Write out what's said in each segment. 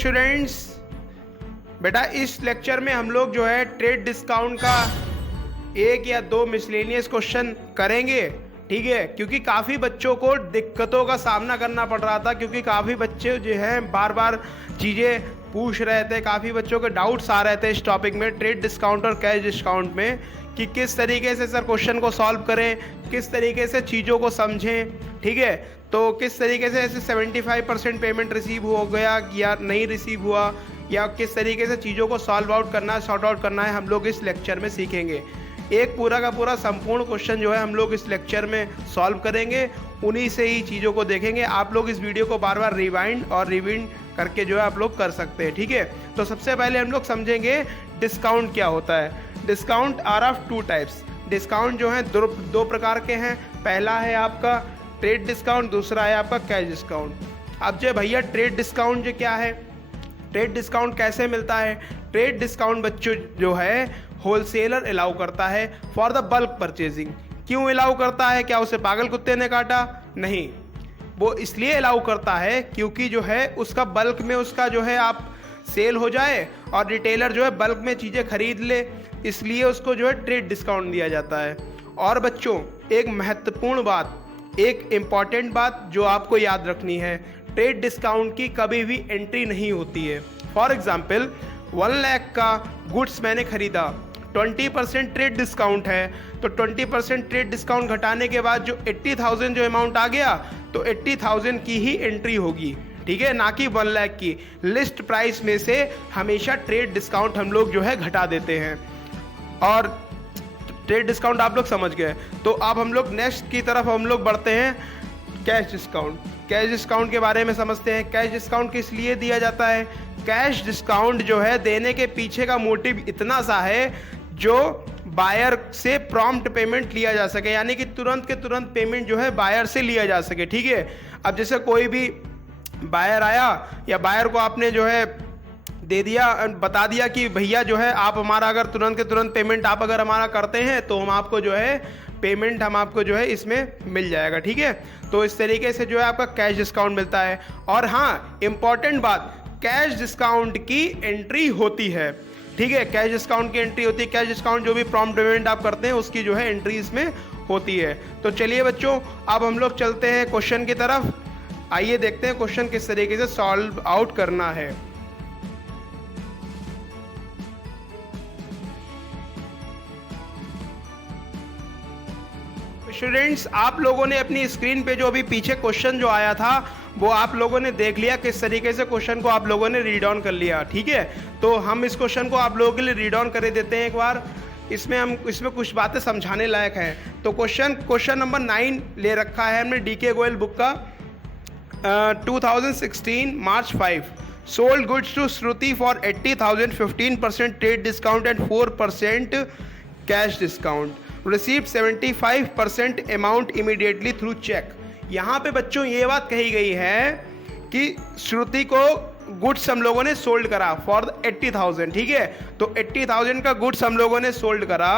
Students, बेटा इस lecture में हम लोग जो है ट्रेड डिस्काउंट का एक या दो मिसलेनियस क्वेश्चन करेंगे, ठीक है। क्योंकि काफ़ी बच्चों को दिक्कतों का सामना करना पड़ रहा था, क्योंकि काफ़ी बच्चे जो हैं बार बार चीज़ें पूछ रहे थे, काफ़ी बच्चों के डाउट्स आ रहे थे इस टॉपिक में, ट्रेड डिस्काउंट और कैश डिस्काउंट में, कि किस तरीके से सर क्वेश्चन को सॉल्व करें, किस तरीके से चीज़ों को समझें, ठीक है। तो किस तरीके से ऐसे 75% पेमेंट रिसीव हो गया या नहीं रिसीव हुआ, या किस तरीके से चीज़ों को सॉल्व आउट करना है, सॉर्ट आउट करना है, हम लोग इस लेक्चर में सीखेंगे। एक पूरा का पूरा संपूर्ण क्वेश्चन जो है हम लोग इस लेक्चर में सॉल्व करेंगे, उन्हीं से ही चीज़ों को देखेंगे। आप लोग इस वीडियो को बार बार रिवाइंड और रिविंड करके जो है आप लोग कर सकते हैं, ठीक है। तो सबसे पहले हम लोग समझेंगे डिस्काउंट क्या होता है। Discount are of two types. Discount जो है दो प्रकार के हैं। पहला है आपका ट्रेड डिस्काउंट, दूसरा है आपका कैश डिस्काउंट। अब जो भैया ट्रेड डिस्काउंट जो क्या है, ट्रेड डिस्काउंट कैसे मिलता है? ट्रेड डिस्काउंट बच्चों जो है होलसेलर अलाउ करता है फॉर द बल्क परचेजिंग। क्यों अलाउ करता है? क्या उसे पागल कुत्ते ने काटा? नहीं, वो इसलिए अलाउ करता है क्योंकि जो है उसका बल्क में उसका जो है आप सेल हो जाए और रिटेलर जो है बल्क में चीज़ें खरीद ले, इसलिए उसको जो है ट्रेड डिस्काउंट दिया जाता है। और बच्चों एक महत्वपूर्ण बात, एक इम्पॉर्टेंट बात जो आपको याद रखनी है, ट्रेड डिस्काउंट की कभी भी एंट्री नहीं होती है। फॉर एग्जाम्पल 1 लाख का गुड्स मैंने खरीदा, 20% ट्रेड डिस्काउंट है, तो 20% ट्रेड डिस्काउंट घटाने के बाद जो 80,000 जो अमाउंट आ गया, तो 80,000 की ही एंट्री होगी, ठीक है, ना कि 1 लाख की। लिस्ट प्राइस में से हमेशा ट्रेड डिस्काउंट हम लोग जो है घटा देते हैं। और ट्रेड डिस्काउंट आप लोग समझ गए। तो अब हम लोग नेक्स्ट की तरफ हम लोग बढ़ते हैं, कैश डिस्काउंट। कैश डिस्काउंट के बारे में समझते हैं। कैश डिस्काउंट किस लिए दिया जाता है? कैश डिस्काउंट जो है देने के पीछे का मोटिव इतना सा है जो बायर से प्रॉम्प्ट पेमेंट लिया जा सके, यानी कि तुरंत के तुरंत पेमेंट जो है बायर से लिया जा सके, ठीक है। अब जैसे कोई भी बायर आया या बायर को आपने जो है दे दिया, बता दिया कि भैया जो है आप हमारा अगर तुरंत के तुरंत पेमेंट आप अगर हमारा करते हैं तो हम आपको जो है पेमेंट हम आपको जो है इसमें मिल जाएगा, ठीक है। तो इस तरीके से जो है आपका कैश डिस्काउंट मिलता है। और हाँ, इंपॉर्टेंट बात, कैश डिस्काउंट की एंट्री होती है, ठीक है, कैश डिस्काउंट की एंट्री होती है। कैश डिस्काउंट जो भी प्रॉम्प्ट पेमेंट आप करते हैं उसकी जो है एंट्री इसमें होती है। तो चलिए बच्चों, अब हम लोग चलते हैं क्वेश्चन की तरफ। आइए देखते हैं क्वेश्चन किस तरीके से सॉल्व आउट करना है। स्टूडेंट्स, आप लोगों ने अपनी स्क्रीन पे जो अभी पीछे क्वेश्चन जो आया था वो आप लोगों ने देख लिया, किस तरीके से क्वेश्चन को आप लोगों ने रीड ऑन कर लिया, ठीक है। तो हम इस क्वेश्चन को आप लोगों के लिए रीड ऑन कर देते हैं एक बार। इसमें कुछ बातें समझाने लायक हैं। तो क्वेश्चन नंबर 9 ले रखा है हमने डीके गोयल बुक का, 2016 March 5। Sold goods to Shruti for 80,000, 15% trade discount and 4% cash discount. Receive 75% amount immediately through cheque. यहाँ पे बच्चों ये बात कही गई है कि श्रुति को गुड्स हम लोगों ने सोल्ड करा फॉर 80,000, ठीक है। तो 80,000 का गुड्स हम लोगों ने सोल्ड करा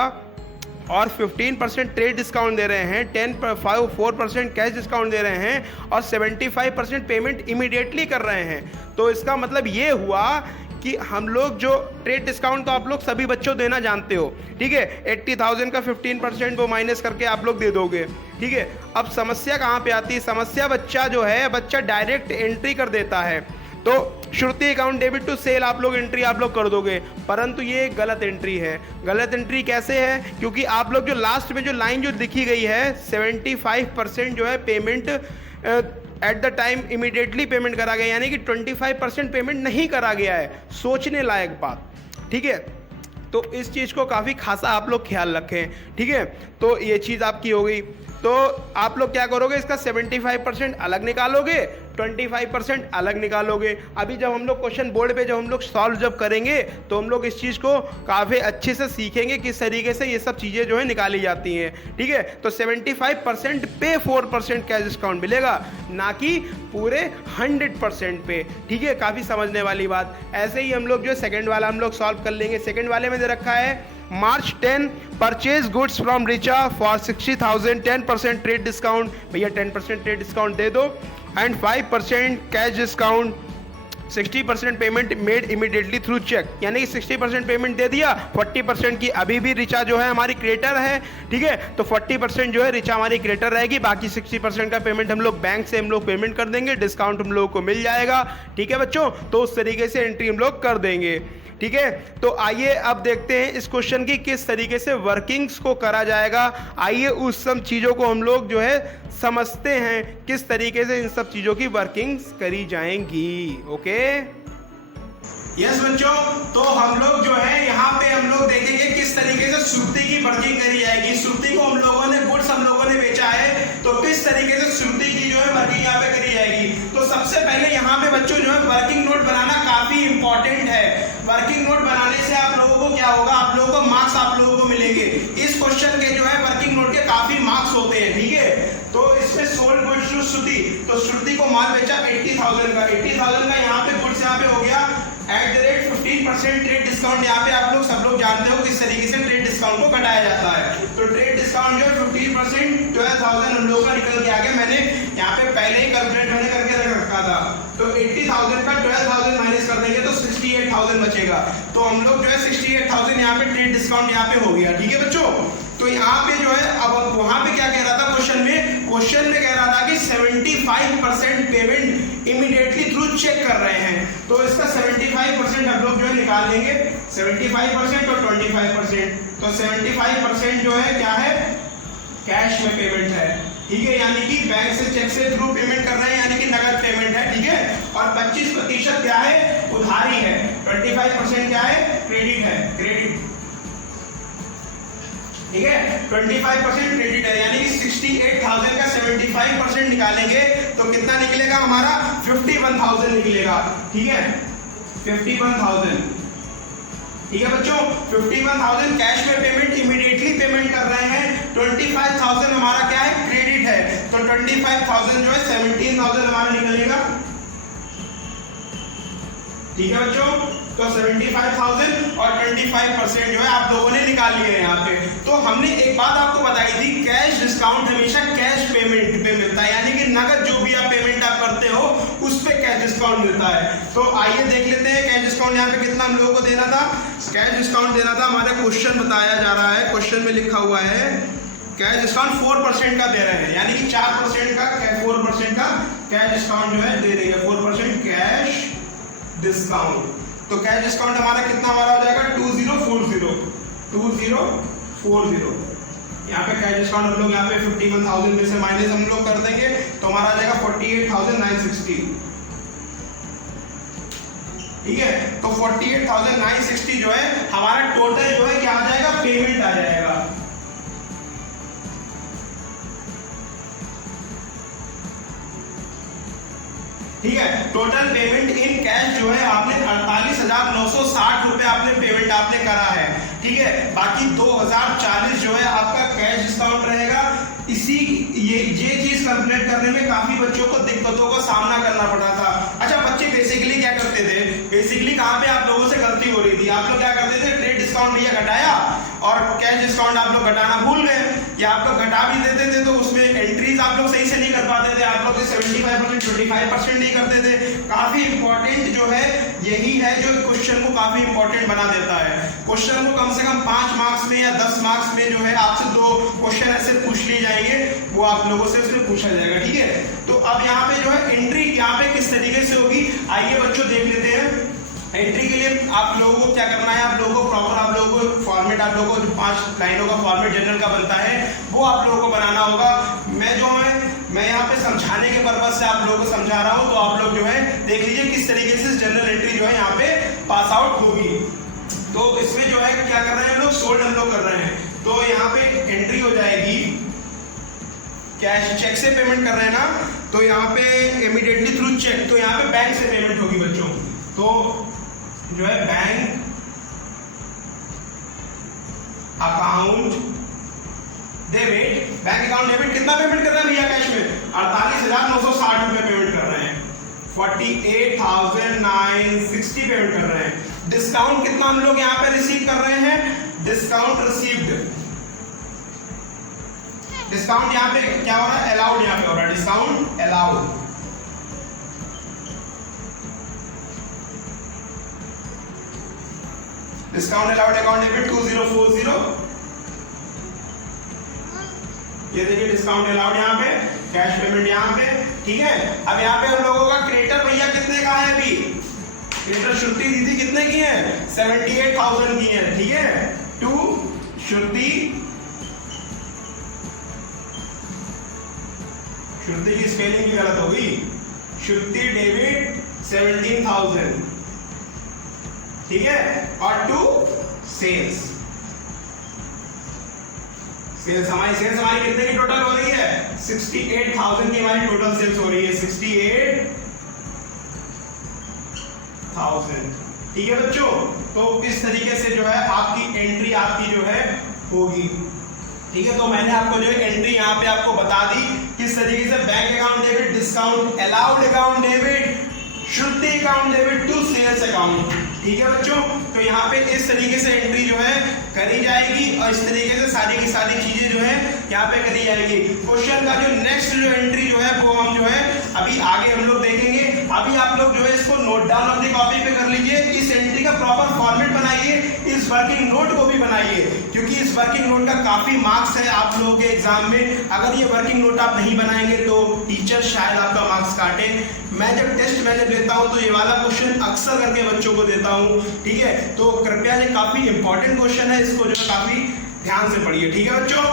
और 15% ट्रेड डिस्काउंट दे रहे हैं, 4% कैश डिस्काउंट दे रहे हैं और 75% पेमेंट इमीडिएटली कर रहे हैं। तो इसका मतलब ये हुआ कि हम लोग जो ट्रेड डिस्काउंट तो आप लोग सभी बच्चों देना जानते हो, ठीक है। 80,000 का 15% वो माइनस करके आप लोग दे दोगे, ठीक है। अब समस्या कहाँ पे आती है? समस्या बच्चा डायरेक्ट एंट्री कर देता है। तो श्रुति अकाउंट डेबिट टू सेल आप लोग एंट्री आप लोग कर दोगे, परंतु ये गलत एंट्री है। गलत एंट्री कैसे है? क्योंकि आप लोग जो लास्ट में जो लाइन जो लिखी गई है 75% जो है payment at the time immediately payment करा गया, यानी कि 25% पेमेंट नहीं करा गया है। सोचने लायक बात, ठीक है। तो इस चीज़ को काफ़ी खासा आप लोग ख्याल रखें, ठीक है। तो ये चीज़ आपकी हो गई। तो आप लोग क्या करोगे, इसका 75% अलग निकालोगे, 25% अलग निकालोगे। अभी जब हम लोग क्वेश्चन बोर्ड पे जब हम लोग सॉल्व जब करेंगे तो हम लोग इस चीज़ को काफ़ी अच्छे से सीखेंगे किस तरीके से ये सब चीज़ें जो है निकाली जाती हैं, ठीक है। तो 75% पे 4% कैश डिस्काउंट मिलेगा, ना कि पूरे 100% पे, ठीक है। काफ़ी समझने वाली बात। ऐसे ही हम लोग जो सेकेंड वाला हम लोग सॉल्व कर लेंगे। सेकेंड वाले में दे रखा है March 10 purchase goods from Richa for 60,000, 10% trade discount. भैया 10% ट्रेड डिस्काउंट दे दो and 5% cash discount 60% payment made immediately through cheque, यानी कि 60% पेमेंट दे दिया, 40% की अभी भी रिचा जो है हमारी क्रेडिटर है, ठीक है। तो 40% जो है रिचा हमारी क्रेडिटर रहेगी, बाकी 60% का पेमेंट हम लोग बैंक से हम लोग पेमेंट कर देंगे, डिस्काउंट हम लोगों को मिल जाएगा, ठीक है बच्चों। तो उस तरीके से एंट्री हम लोग कर देंगे, ठीक है। तो आइए अब देखते हैं इस क्वेश्चन की किस तरीके से वर्किंग्स को करा जाएगा। आइए उस सब चीजों को हम लोग जो है समझते हैं, किस तरीके से इन सब चीजों की वर्किंग्स करी जाएंगी। ओके यस बच्चों, तो हम लोग जो है यहाँ पे हम लोग देखेंगे किस तरीके से श्रुति की वर्किंग करी जाएगी। श्रुति को हम लोगों ने गुड्स हम लोगों ने बेचा है, तो किस तरीके से श्रुति की जो है वर्किंग यहाँ पे करी जाएगी। तो सबसे पहले यहाँ पे बच्चों जो है वर्किंग नोट बनाना काफी इंपॉर्टेंट है। वर्किंग नोट बनाने से आप लोगों को क्या होगा, आप लोगों को मार्क्स आप लोगों को मिलेंगे। इस क्वेश्चन के जो है वर्किंग नोट के काफी मार्क्स होते हैं, ठीक है। तो इसमें सोल्ड गुड्स टू श्रुति, तो श्रुति को माल बेचा 80,000 का, 80,000 का यहाँ पे गुड्स यहाँ पे हो गया @15% ट्रेड डिस्काउंट। यहाँ पे आप लोग सब लोग जानते हो किस तरीके से ट्रेड डिस्काउंट को घटाया जाता है। तो ट्रेड डिस्काउंट जो है 15% 12,000 हम लोगों का निकल के आ गया। मैंने यहाँ पे पहले ही कैलकुलेट मैंने करके रख रखा था। तो 80,000 का 12,000 माइनस कर देंगे तो 68,000 बचेगा। तो हम लोग जो है 68,000 यहाँ पे ट्रेड डिस्काउंट यहाँ पे हो गया, ठीक है बच्चों। तो यहाँ पे जो है अब वहां पे क्या कह रहा था क्वेश्चन में कह रहा था कि 75% पेमेंट इमीडिएटली थ्रू चेक कर रहे हैं। तो इसका 75% हम लोग जो है निकाल लेंगे, 75% और 25%। तो 75% जो है क्या है, कैश में पेमेंट है, ठीक है, यानी कि बैंक से चेक से थ्रू पेमेंट कर रहे हैं, यानी कि नगद पेमेंट है, ठीक है। और 25% क्या है, उधारी है। 25% क्या है, क्रेडिट है, क्रेडिट, ठीक है। 25% क्रेडिट है, यानी कि 68,000 का 75% निकालेंगे तो कितना निकलेगा हमारा, 51,000 निकलेगा, ठीक है, 51,000, ठीक है बच्चों। 51,000 कैश में पेमेंट इमीडिएटली पेमेंट कर रहे हैं। 25,000 हमारा क्या है, क्रेडिट है। तो 25,000 जो है 17,000 हमारा निकलेगा, ठीक है बच्चों। तो 75,000 और 25% जो है आप लोगों ने निकाल लिया यहाँ पे। तो हमने एक बात आपको बताई थी, कैश डिस्काउंट हमेशा कैश पेमेंट पे मिलता है, यानी कि नगद जो भी आप पेमेंट आप करते हो उस पे कैश डिस्काउंट मिलता है। तो आइए देख लेते हैं कैश डिस्काउंट यहाँ पे कितना हम लोगों को देना था। कैश डिस्काउंट देना था, हमारे क्वेश्चन बताया जा रहा है, क्वेश्चन में लिखा हुआ है कैश डिस्काउंट 4% का दे रहे हैं, यानी कि 4% का 4% का कैश डिस्काउंट जो है दे देंगे, 4% कैश डिस्काउंट। तो कैश डिस्काउंट हमारा कितना हमारा हो जाएगा, 2040 यहाँ पे कैश डिस्काउंट हम लोग यहाँ पे 51,000 में से माइनस हम लोग कर देंगे तो हमारा आ जाएगा 48,960, ठीक है। तो 48,960 जो है हमारा टोटल जो है क्या आ जाएगा, पेमेंट आ जाएगा, ठीक है। टोटल पेमेंट इन कैश जो है आपने 48,960 रुपए आपने पेमेंट आपने करा है, ठीक है। बाकी 2,040 जो है आपका कैश डिस्काउंट रहेगा। इसी ये चीज कैलकुलेट करने में काफी बच्चों को दिक्कतों का सामना करना पड़ा था। अच्छा बच्चे बेसिकली क्या करते थे, बेसिकली कहाँ पे आप लोगों से गलती हो रही थी, आप लोग क्या करते थे, ट्रेड डिस्काउंट लिया घटाया और कैश डिस्काउंट आप लोग घटाना भूल गए, या आप लोग घटा भी देते थे तो उसमें एंट्रीज आप लोग सही से नहीं कर पाते थे, आप लोग 75% 25% नहीं करते थे। काफी इंपॉर्टेंट जो है यही है जो क्वेश्चन को काफी इंपॉर्टेंट बना देता है। क्वेश्चन को कम से कम 5 मार्क्स में या 10 मार्क्स में जो है आपसे 2 क्वेश्चन ऐसे पूछ लिए जाएंगे, वो आप लोगों से उसमें पूछा जाएगा, ठीक है। तो अब यहाँ पे जो है एंट्री यहाँ पे किस तरीके से होगी, आइए बच्चों देख लेते हैं। एंट्री के लिए आप लोगों को क्या करना है, आप लोगों को प्रॉपर आप लोगों को फॉर्मेट, आप लोगों को जो 5 लाइनों का फॉर्मेट जनरल का बनता है वो आप लोगों को बनाना होगा। मैं यहाँ पे समझाने के पर्पज से आप लोगों को समझा रहा हूँ, तो आप लोग जो है देख लीजिए किस तरीके से जनरल एंट्री जो है यहाँ पे पास आउट होगी। तो इसमें जो है क्या कर रहे हैं हम लोग, सोल्ड हम लोग कर रहे हैं, तो यहाँ पे एंट्री हो जाएगी, कैश चेक से पेमेंट कर रहे हैं ना, तो यहाँ पे इमीडिएटली थ्रू चेक, तो यहाँ पे बैंक से पेमेंट होगी बच्चों। तो जो है bank account debit, bank account debit कितना पेमेंट कर रहे हैं भैया कैश में, 48,960 रुपए पेमेंट कर रहे हैं, 48,960 पेमेंट कर रहे हैं। डिस्काउंट कितना हम लोग यहाँ पे रिसीव कर रहे हैं, डिस्काउंट रिसीव्ड, डिस्काउंट यहाँ पे क्या हो रहा है, अलाउड यहाँ पे हो रहा है, discount allowed, discount allowed account debit 2040, ये देखिए डिस्काउंट अलाउड यहाँ पे, कैश पेमेंट यहाँ पे, ठीक है। अब यहाँ पे हम लोगों का क्रेडिटर भैया कितने का है अभी, क्रेडिटर श्रुति दीदी कितने की है, 78,000 की है, ठीक है। टू श्रुति की स्पेलिंग की गलत होगी, श्रुति डेबिट 17,000, ठीक है। और टू सेल्स हमारी कितने की टोटल हो रही है, 68,000 की हमारी टोटल सेल्स हो रही है, 68,000, ठीक है बच्चों। तो इस तरीके से जो है आपकी एंट्री आपकी जो है होगी, ठीक है। तो मैंने आपको जो है एंट्री यहाँ पे आपको बता दी किस तरीके से bank account debit, discount allowed account debit, Shruti account debit to sales account, ठीक है बच्चों। तो यहाँ पे इस तरीके से एंट्री जो है करी जाएगी और इस तरीके से सारी की सारी चीजें जो है यहाँ पे करी जाएगी। क्वेश्चन का जो नेक्स्ट जो एंट्री जो है वो हम जो है अभी आगे हम लोग देखेंगे। अभी आप लोग जो है इसको नोट डाउन अपनी कॉपी पे कर लीजिए, इस एंट्री का प्रॉपर फॉर्मेट बनाइए, इस वर्किंग नोट को भी बनाइए, क्योंकि इस वर्किंग नोट का काफी मार्क्स है आप लोगों के एग्जाम में। अगर ये वर्किंग नोट आप नहीं बनाएंगे तो टीचर शायद आपका मार्क्स काटे। मैं जब टेस्ट मैंने देता हूं तो ये वाला क्वेश्चन अक्सर करके बच्चों को देता हूं, ठीक है। तो कृपया ये काफी इंपॉर्टेंट क्वेश्चन है, इसको जो काफी ध्यान से पढ़िए, ठीक है बच्चों।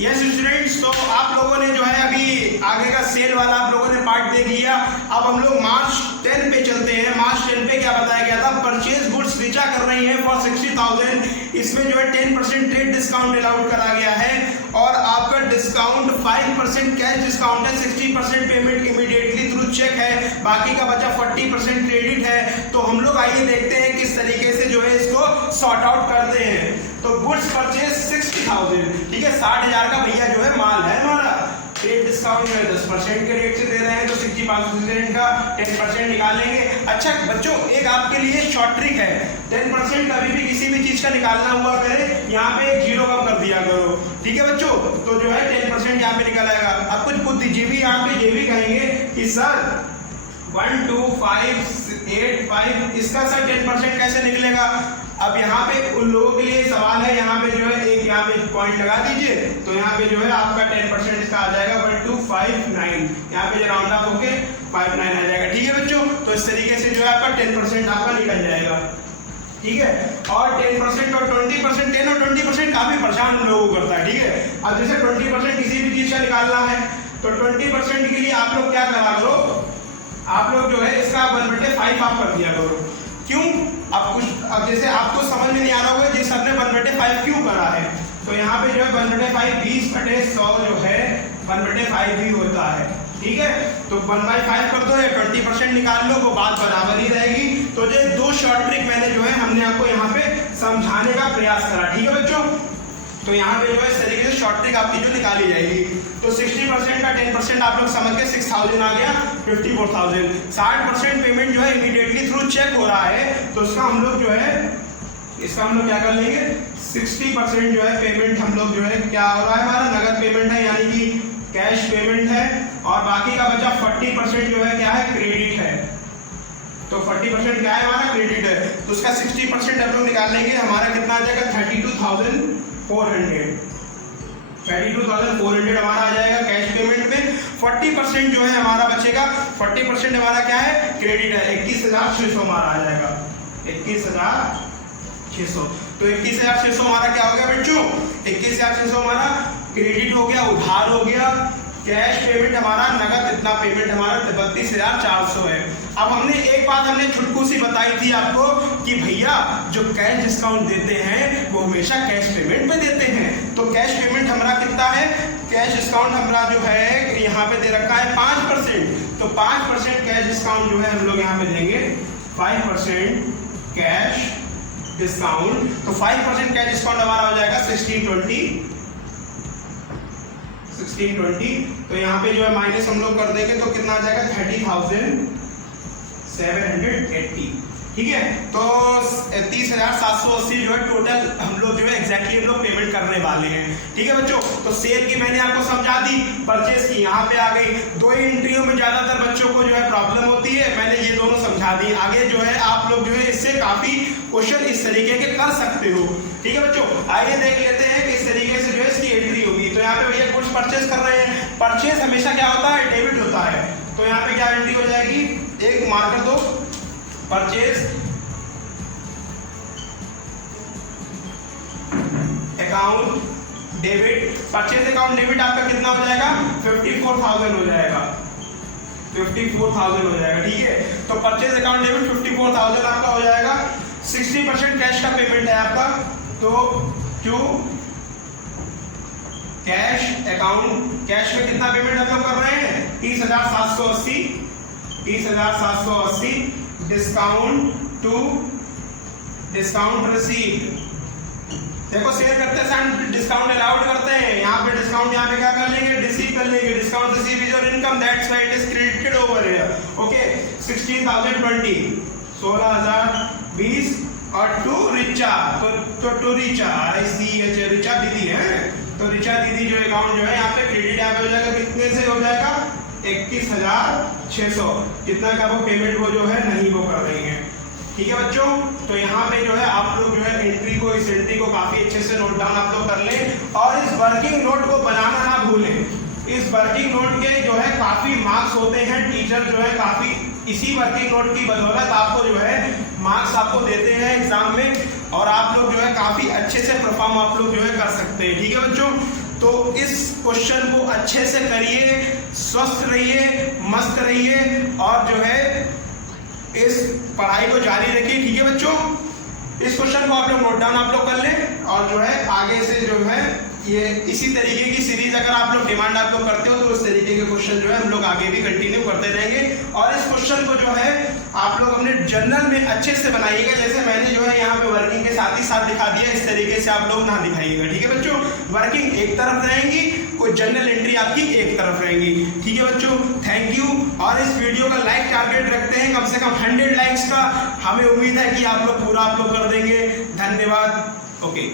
यस स्टूडेंट्स, तो आप लोगों ने जो है अभी आगे का सेल वाला आप लोगों ने पार्ट देख लिया। अब हम लोग मार्च 10 पे चलते हैं। मार्च 10 पे क्या बताया गया था, परचेज गुड्स रीचा कर रही है फॉर 60,000, इसमें जो है 10% ट्रेड डिस्काउंट अलाउड करा गया है और आपका डिस्काउंट 5% कैश डिस्काउंट है, 60% पेमेंट इमीडिएटली थ्रू चेक है, बाकी का बचा 40% क्रेडिट है। तो हम लोग आइए देखते हैं किस तरीके से जो है इसको सॉर्ट आउट करते हैं। तो गुड्स परचेज 60,000, ठीक है, 60,000 का भैया जो है माल है हमारा, ट्रेड डिस्काउंट जो है 10% के रेट से दे रहे हैं, तो 65% का 10% निकालेंगे। अच्छा बच्चों, एक आपके लिए शॉर्ट ट्रिक है, 10% कभी भी किसी भी चीज का निकालना हुआ करे यहाँ पे एक जीरो कम कर दिया करो, ठीक है बच्चों। तो जो है 10% यहाँ पे निकल आएगा। अब कुछ बुद्धिजीवी यहाँ पे ये भी कहेंगे कि सर 12585 इसका सर 10% कैसे निकलेगा। अब यहाँ पे उन लोगों के लिए सवाल है, यहाँ पे जो है एक यहाँ पे पॉइंट लगा दीजिए, तो यहाँ पे जो है आपका 10% इसका आ जाएगा 1259, यहाँ पे जो राउंड ऑफ होके 59 आ जाएगा, ठीक है बच्चों। तो इस तरीके से जो है आपका 10% आपका निकल जाएगा, ठीक है। और 10% और 20%, 10 और 20% काफी परेशान लोगों को करता है, ठीक है। अब जैसे 20% किसी भी चीज का निकालना है तो 20% के लिए आप लोग क्या करा करो, आप लोग जो है इसका 1/5 आप कर दिया करो। क्यों? अब जैसे आपको समझ में नहीं आ रहा होगा जिस सबने 1/5 क्यों करा है, तो यहाँ पे जो है 1/5 20/100 जो है 1/5 भी होता है, ठीक है। तो 1/5 कर दो या 20% निकाल लो, वो बात बराबर ही रहेगी। तो जो दो शॉर्ट ट्रिक मैंने जो है हमने आपको यहाँ पे समझाने का प्रयास करा, ठीक है बच्चों। तो यहाँ पे जो है इस तरीके से शॉर्ट ट्रिक आपकी जो निकाली जाएगी। तो 60% का 10% आप लोग समझ के 6,000 आ गया, 54,000। 60% पेमेंट जो है इमीडिएटली थ्रू चेक हो रहा है, तो इसका हम लोग जो है इसका हम लोग क्या कर लेंगे, 60% जो है पेमेंट हम लोग जो है क्या हो रहा है हमारा नगद पेमेंट है, यानी कि कैश पेमेंट है, और बाकी का बचा 40% जो है क्या है, क्रेडिट है। तो 40% क्या है हमारा, क्रेडिट है। तो उसका 60% हम लोग निकाल लेंगे, हमारा कितना आ जाएगा 32,400 हमारा आ जाएगा कैश पेमेंट में। 40% जो है हमारा बचेगा, 40% हमारा क्या है, क्रेडिट है, 21,600 हमारा आ जाएगा, 21,600। तो 21,600 हमारा क्या हो गया बच्चों, 21,600 हमारा क्रेडिट हो गया, उधार हो गया। कैश पेमेंट हमारा नगद इतना पेमेंट हमारा 32,400 है। अब हमने एक बात हमने छुटकू सी बताई थी आपको कि भैया जो कैश डिस्काउंट देते हैं वो हमेशा कैश पेमेंट पे देते हैं। तो कैश पेमेंट हमारा कितना है, कैश डिस्काउंट हमारा जो है यहाँ पे दे रखा है 5%। तो 5% कैश डिस्काउंट जो है हम लोग यहाँ पे देंगे 5% कैश डिस्काउंट। तो 5% कैश डिस्काउंट हमारा हो जाएगा 1620। तो यहाँ पे जो है माइनस हम लोग कर देंगे तो कितना आ जाएगा 30,780, ठीक है। तो 30,780 जो है टोटल हम लोग जो है एग्जैक्टली हम लोग पेमेंट करने वाले हैं, ठीक है बच्चों। तो सेल की मैंने आपको समझा दी, परचेज की यहाँ पे आ गई। दो ही एंट्रियों में ज्यादातर बच्चों को जो है प्रॉब्लम होती है, मैंने ये दोनों समझा दी। आगे जो है आप लोग जो है इससे काफी क्वेश्चन इस तरीके के कर सकते हो। ठीक है बच्चों, आइए देख लेते हैं कि इस तरीके से जो है इसकी एंट्री होगी। तो यहाँ पे भैया गुड्स परचेस कर रहे हैं, परचेस हमेशा क्या होता है, डेबिट होता है। तो यहाँ पे क्या एंट्री हो जाएगी, एक मार्कर दो, purchase account debit. Purchase account debit आपका कितना हो जाएगा, 54,000 हो जाएगा, 54,000 हो जाएगा। ठीक है, तो परचेज अकाउंट डेबिट 54,000 आपका हो जाएगा। 60% कैश का पेमेंट है आपका, तो क्यों कैश अकाउंट, कैश में कितना पेमेंट हम लोग कर रहे हैं, 30,780, 30,780 डिस्काउंट टू डिस्काउंट रिसीव्ड। देखो सेल करते हैं डिस्काउंट अलाउड करते हैं, यहाँ पे डिस्काउंट यहाँ पे क्या कर लेंगे, रिसीव कर लेंगे। Discount receive is your income, that's why it is credited over here. Okay, 16,020, 16,020 और टू रिचा, तो टू रिचा ICH रिचा दीदी है, तो रिचा दीदी जो अकाउंट जो है यहाँ पे क्रेडिट यहाँ पे हो जाएगा, कितने से हो जाएगा, 31,600। कितना का वो पेमेंट वो जो है नहीं वो कर रही है। ठीक है बच्चों, तो यहाँ पे जो है आप लोग जो है एंट्री को, इस एंट्री को काफी अच्छे से नोट डाउन आप लोग कर लें और इस वर्किंग नोट को बनाना ना भूलें। इस वर्किंग नोट के जो है काफी मार्क्स होते हैं, टीचर जो है काफी इसी वर्किंग नोट की बदौलत आपको जो है मार्क्स आपको देते हैं एग्जाम में और आप लोग जो है काफी अच्छे से परफॉर्म आप लोग जो है कर सकते हैं। ठीक है बच्चों, तो इस क्वेश्चन को अच्छे से करिए, स्वस्थ रहिए, मस्त रहिए और जो है इस पढ़ाई को जारी रखिए। ठीक है बच्चों, इस क्वेश्चन को आप लोग नोट डाउन आप लोग कर लें और जो है आगे से जो है ये इसी तरीके की सीरीज अगर आप लोग डिमांड आप लोग करते हो तो उस तरीके के क्वेश्चन जो है हम लोग आगे भी कंटिन्यू करते रहेंगे। और इस क्वेश्चन को जो है आप लोग अपने जर्नल में अच्छे से बनाइएगा, जैसे मैंने जो है यहाँ पे वर्किंग के साथ ही साथ दिखा दिया, इस तरीके से आप लोग ना दिखाइएगा। ठीक है बच्चों, वर्किंग एक तरफ रहेंगी, कोई जर्नल एंट्री आपकी एक तरफ रहेंगी। ठीक है बच्चों, थैंक यू। और इस वीडियो का लाइक टारगेट रखते हैं कम से कम 100 लाइक्स का, हमें उम्मीद है कि आप लोग पूरा आप लोग कर देंगे। धन्यवाद। ओके।